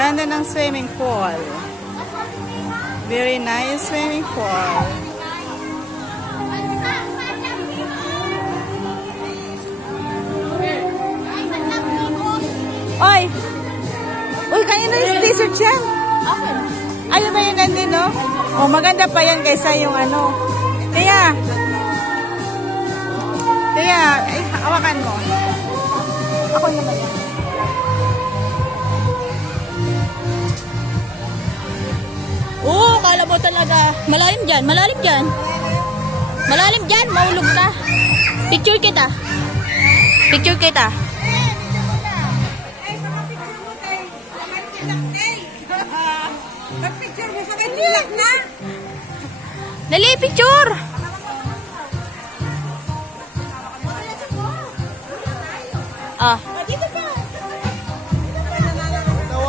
Ganda ng swimming pool. Very nice swimming pool. Oy! Uy, kanina yung t-shirt yan? Ayun ba yung nandun, no? Oh, maganda pa yan kaysa yung ano. Tia! Tia, ay, hawakan mo. Ako naman yan. Oo, kala mo talaga. Malalim dyan, malalim dyan. Malalim dyan, maulog ka. Picture kita. Picture kita. Picture mo sa kanya na. Dali, picture. Ah.